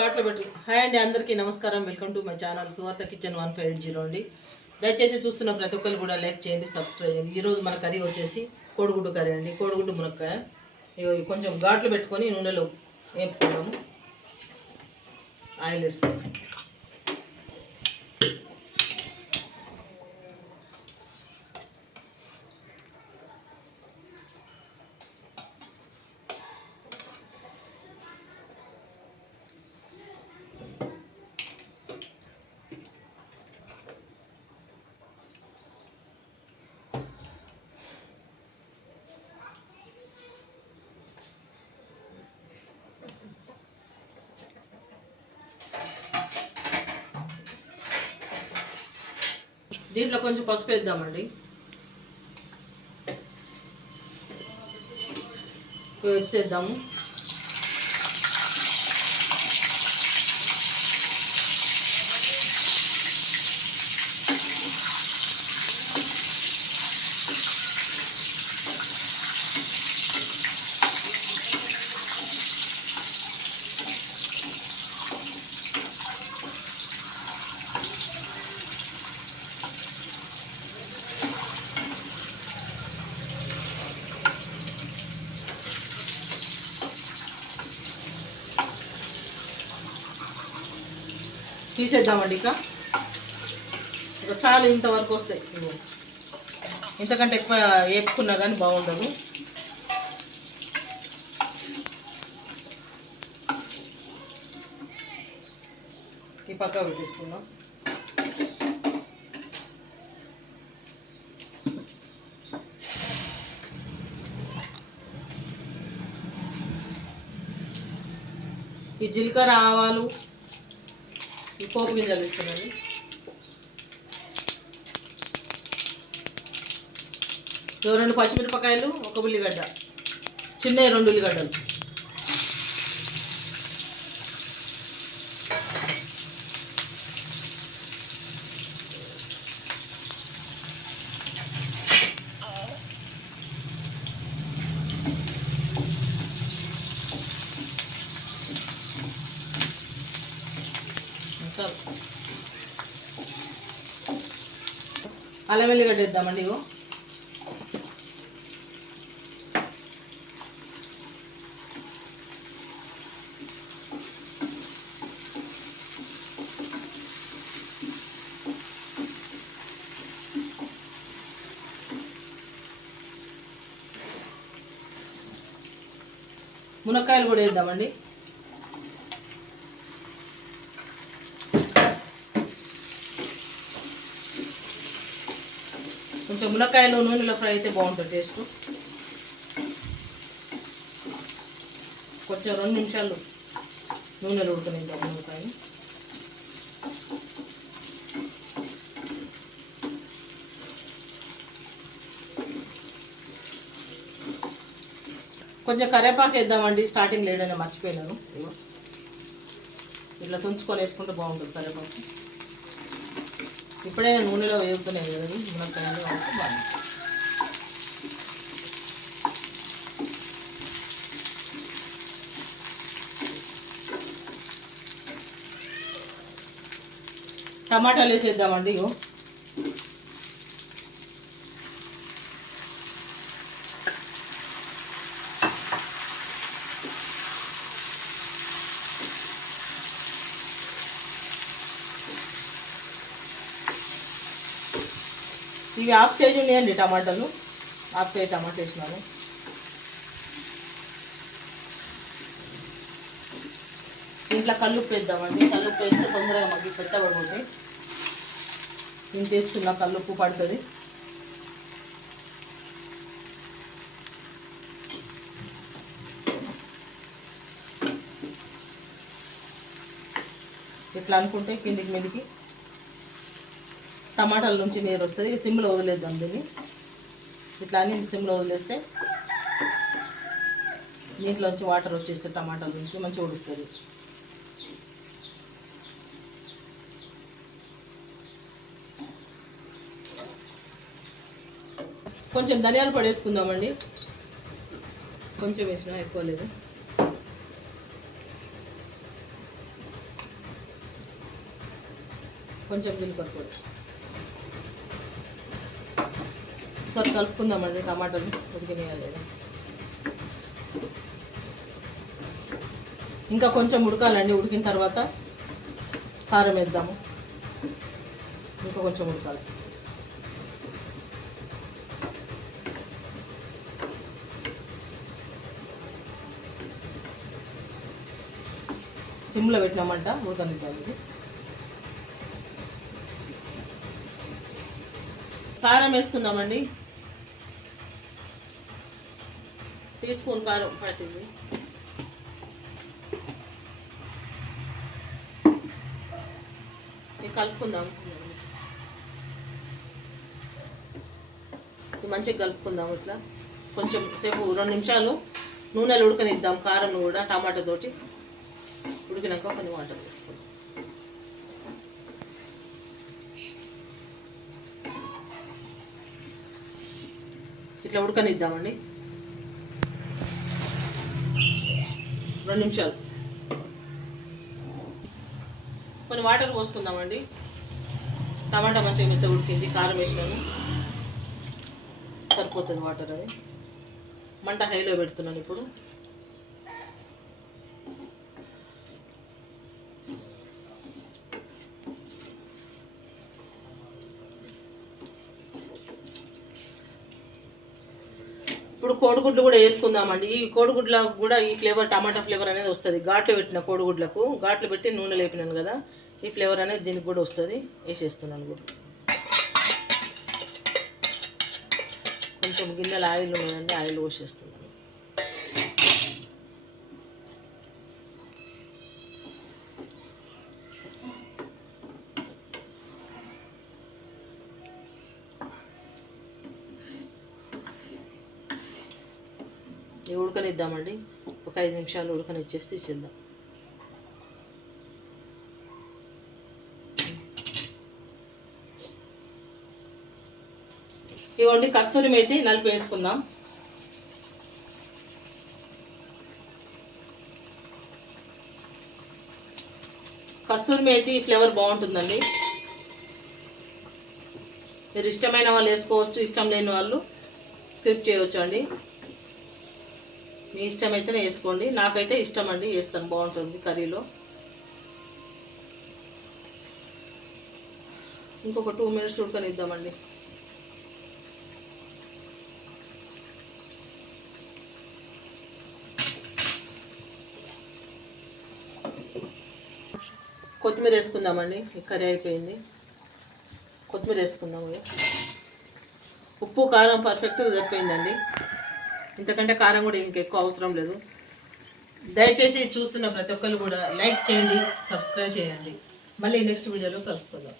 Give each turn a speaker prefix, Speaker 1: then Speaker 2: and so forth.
Speaker 1: పాటలు పెట్టు. హాయ్ అండి అందరికీ నమస్కారం. Welcome to my channel Suvartha kitchen one five eight zero అండి. దయచేసి చూస్తున్న ప్రతి ఒక్కరు కూడా లైక్ చేయండి సబ్స్క్రైబ్ చేయండి. ఈరోజు మన కర్రీ వచ్చేసి కోడిగుడ్డు కర్రీ అండి. కోడిగుడ్డు మునక్కాయ. ఇవి కొంచెం ఘాట్లు పెట్టుకొని నూనెలో వేపుకున్నాము ఆయిల్ వేసుకుంటాం దీంట్లో కొంచెం పసుపు వేద్దామండి. వేసేద్దాము. తీసేద్దామండి ఇక. ఇక చాలు ఇంతవరకు వస్తాయి. ఇంతకంటే ఎక్కువ వేపుకున్నా కానీ బాగుండదు. ఈ పక్క పెట్టేసుకుందాం ఈ జీలకర్ర ఆవాలు పోపు గింజలు ఇస్తున్నాను. రెండు పచ్చిమిరపకాయలు ఒక ఉల్లిగడ్డ. చిన్న రెండు ఉల్లిగడ్డలు చాలు అల్లం వెల్లిగడ్డ ఇద్దామండి ఇగో. మునక్కాయలు కూడా వేద్దామండి. కొంచెం మునక్కాయలు నూనెలో ఫ్రై అయితే బాగుంటుంది టేస్ట్. కొంచెం రెండు నిమిషాలు నూనెలో ఉడకనిద్దాం మునక్కాయలు కొంచెం కరివేపాకు వేద్దామండి స్టార్టింగ్ లేడని మర్చిపోయినాను. ఇట్లా తుంచుకొని వేసుకుంటే బాగుంటుంది కరివేపాకు. ఇప్పుడే నూనెలో వేగుతున్నాయి కదా మునక్కాయలు కాబట్టి బాగుంది టమాటాలు వేసేద్దామండి ఇగో. ఇవి హాఫ్ కేజీ ఉన్నాయండి టమాటాలు. హాఫ్ కేజీ టమాటా వేసినాను. ఇంట్లో కల్లుప్పు వేద్దామండి. కల్లుప్పు వేస్తే తొందరగా మాకు పెట్టబడుతుంది ఇంత వేస్తున్నా కల్లుప్పు పడుతుంది. ఇట్లా అనుకుంటే కిందికి మీదికి టమాటాల నుంచి నీరు వస్తుంది. సిమ్లో వదిలేద్దాం దీన్ని. ఇట్లా అని సిమ్లో వదిలేస్తే నీటిలోంచి వాటర్ వచ్చేస్తే టమాటాల నుంచి మంచిగా ఉడుకుతుంది. కొంచెం ధనియాలు పడేసుకుందామండి. వేసుకుందామండి కొంచెం వేసినా ఎక్కువ లేదు. కొంచెం జీలకర్ర పొడి. ఒకసారి కలుపుకుందామండి టమాటాలు. ఉడికినాయా లేదా? ఇంకా కొంచెం ఉడకాలండి. ఉడికిన తర్వాత కారం వేద్దాము. ఇంకా కొంచెం ఉడకాలి. సిమ్లో పెట్టినామంట ఉడకనిద్దాం ఇది. కారం వేసుకుందామండి. టీ స్పూన్ కారం పట్టింది కలుపుకుందాం. మంచిగా కలుపుకుందాం ఇట్లా. కొంచెం సేపు రెండు నిమిషాలు నూనెలు ఉడకనిద్దాం కారం కూడా టమాటా తోటి. ఉడికినాక కొన్ని వాటర్ వేసుకుందాం. ఇట్లా ఉడకనిద్దామండి. రెండు నిమిషాలు. కొన్ని వాటర్ పోసుకుందామండి. టమాటా మంచిగా మెత్త ఉడికింది కారం వేసినాను. సరిపోతుంది వాటర్ అది. మంట హైలో పెడుతున్నాను ఇప్పుడు. ఇప్పుడు కోడిగుడ్లు కూడా వేసుకుందామండి. ఈ కోడిగుడ్లకు కూడా ఈ ఫ్లేవర్ టమాటా ఫ్లేవర్ అనేది వస్తుంది. ఘాట్లు పెట్టిన కోడిగుడ్లకు ఘాట్లు పెట్టి నూనె లేపినాను కదా ఈ ఫ్లేవర్ అనేది దీనికి కూడా వస్తుంది. వేసేస్తున్నాను కూడా. కొంచెం గిన్నెల ఆయిల్ ఉన్నదండి ఆయిల్ పోసేస్తున్నాను. ఉడకనిద్దామండి. ఒక ఐదు నిమిషాలు ఉడకనిచ్చేసి తీసేద్దాం. ఇవ్వండి కస్తూరి మేతి నలుపు వేసుకుందాం. కస్తూరి మేతి ఫ్లేవర్ బాగుంటుందండి. మీరు ఇష్టమైన వాళ్ళు వేసుకోవచ్చు ఇష్టం లేని వాళ్ళు స్క్రిప్ట్ చేయవచ్చు అండి మీ ఇష్టం వేసుకోండి. నాకైతే ఇష్టం అండి వేస్తాను. బాగుంటుంది కర్రీలో. ఇంకొక టూ మినిట్స్ ఉడకనిద్దామండి. కొత్తిమీర వేసుకుందామండి. కర్రీ అయిపోయింది. కొత్తిమీర వేసుకుందాం ఉప్పు కారం పర్ఫెక్ట్గా సరిపోయిందండి. ఇంతకంటే కారం కూడా ఇంకెక్కువ అవసరం లేదు. దయచేసి చూస్తున్న ప్రతి ఒక్కరు కూడా లైక్ చేయండి సబ్స్క్రైబ్ చేయండి. మళ్ళీ నెక్స్ట్ వీడియోలో కలుసుకుందాం.